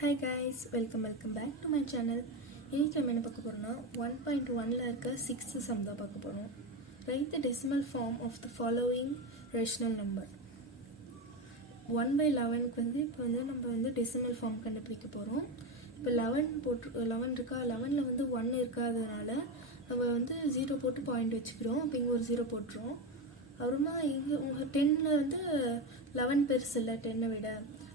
Hi guys, welcome back to my channel. இன்னைக்கு நம்ம என்ன பார்க்க போறோம்னா 1.1ல இருக்க 6th sum தான் பார்க்க போறோம். Write the decimal form of the following rational number. 1/11க்கு இப்போ நம்ம decimal form கண்டுபிடிக்க போறோம். இப்போ 11 இருக்கா, 11ல 1 இருக்காதனால நம்ம 0 போட்டு பாயிண்ட் வச்சுக்கிறோம். அப்போ இங்க ஒரு 0 போட்டுறோம். அப்புறமா இங்க 10ல 11 பெருசு இல்லை 10 விட,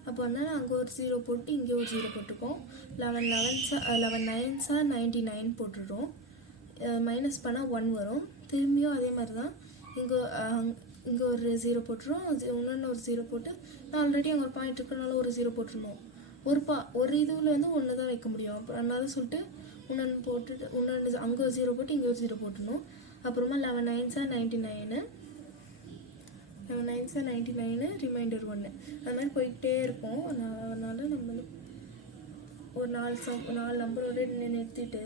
அப்போ அதனால அங்கே ஒரு 0 போட்டு இங்கே ஒரு 0 போட்டுக்கோம். 11 9s 99 போட்டுடுறோம். மைனஸ் பண்ணால் 1 வரும். திரும்பியும் அதே மாதிரி தான் இங்கே ஒரு 0 போட்டுரும், இன்னொன்று ஒரு 0 போட்டு, நான் ஆல்ரெடி அங்கே ஒரு பாயிண்ட் இருக்கிறனால ஒரு 0 போட்டுருணும். ஒரு இதுவில் 1 தான் வைக்க முடியும். அப்புறம் அதனால சொல்லிட்டு இன்னொன்று போட்டுட்டு இன்னொன்று அங்கே ஒரு 0 போட்டு இங்கே ஒரு 0 போட்டுடணும். அப்புறமா 11 9s 99 9s 99 ரிமைண்டர் 1 அது மாதிரி போயிட்டே இருக்கும். அதனால நம்ம ஒரு 4 நம்பரோட நிறுத்திட்டு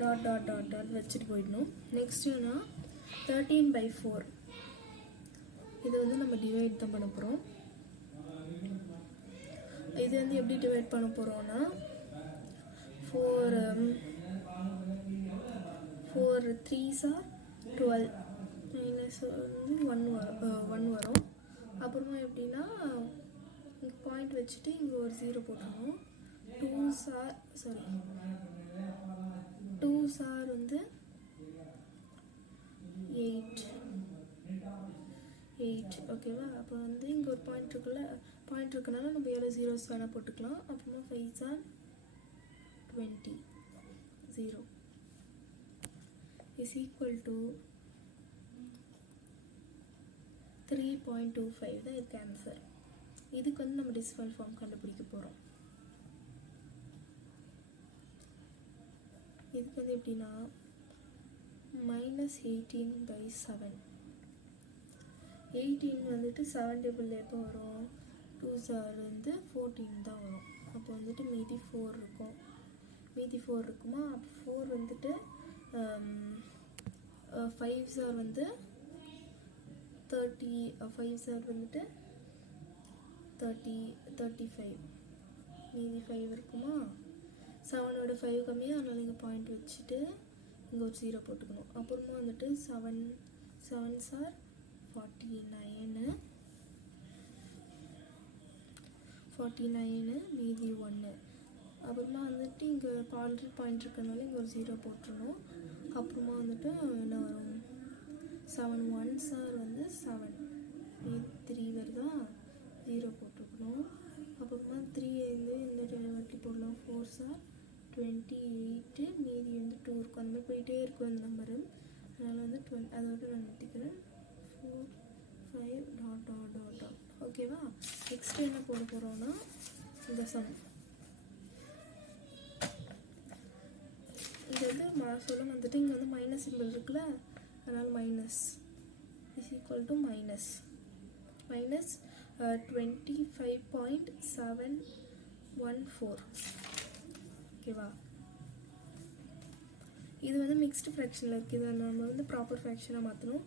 டாட் டாட் டாட் டாட் வச்சுட்டு போயிடணும். நெக்ஸ்ட்டுனா 13/4 இது நம்ம டிவைட் தான் பண்ண போகிறோம். இது எப்படி டிவைட் பண்ண போகிறோம்னா 4 3s are 12 மைனஸ் 1 வரும். அப்புறமா எப்படின்னா இங்கே பாயிண்ட் வச்சுட்டு இங்கே ஒரு 0 போட்டுருணும். 2s are 8 ஓகேவா. அப்போ இங்கே ஒரு பாயிண்ட் இருக்குனால நம்ம எவ்வளோ 0s வேணால் போட்டுக்கலாம். அப்புறமா 5s are 20 0 is equal to 3.25 தான் இதுக்கு ஆன்சர். இதுக்கு நம்ம டெசிமல் ஃபார்ம் கண்டுபிடிக்க போகிறோம். இதுக்கு எப்படின்னா -18/7 18 7 டேபிள் எப்போ வரும், 2s are 14 தான் வரும். அப்போ மீதி 4 இருக்கும். மீதி 4 இருக்குமா, அப்போ 4 5s are 30 5s are 35 மீதி 5 இருக்குமா. 7ஓட 5 கம்மியாக, அதனால இங்கே பாயிண்ட் வச்சுட்டு இங்கே ஒரு 0 போட்டுக்கணும். அப்புறமா 7s are 49 மீதி 1. அப்புறமா இங்கே ஆல்ரெடி பாயிண்ட் இருக்கிறதுனால இங்கே ஒரு 0 போட்டுருணும். அப்புறமா என்ன வரும், 7 1s are 7 மீதி 3 வருதா, 0 போட்டுக்கணும். அப்புறமா 3 இந்த வாட்டி போடலாம். 4s are 28 மீதி 2 இருக்கும். அந்த மாதிரி போயிட்டே இருக்கும் இந்த நம்பரு. அதனால் அதோட நான் நிறுத்திக்கிறேன். 4 5 டாட் டாட் டாட் டாட் ஓகேவா. நெக்ஸ்ட் என்ன போட போகிறோன்னா இந்த சம். இது சொல்ல இங்கே மைனஸ் சிம்பிள் இருக்குல்ல, அதனால் minus is equal to minus 25.714 ஓகேவா. இது மிக்ஸ்டு ஃப்ராக்ஷனில் இருக்குது. இதை நம்ம ப்ராப்பர் ஃப்ராக்ஷனாக மாற்றணும்.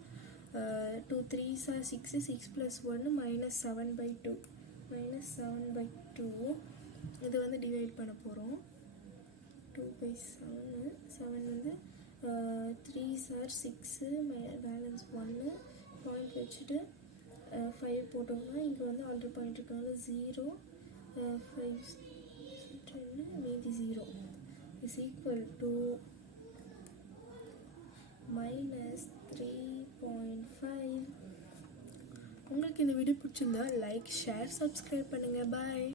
2 3s are 6 6 + 1 -7/2 -7/2 இது டிவைட் பண்ண போகிறோம். 2/7 7 3s are 6 பேலன்ஸ் 1 பாயிண்ட் வச்சுட்டு 5 போட்டோம்னா இங்கே ஆல்ரெடி பாயிண்ட் இருக்கனால 0 5 10 மீதி 0 இஸ் ஈக்குவல் டு -3.5. உங்களுக்கு இந்த வீடியோ பிடிச்சிருந்தா லைக் ஷேர் சப்ஸ்கிரைப் பண்ணுங்கள். பாய்.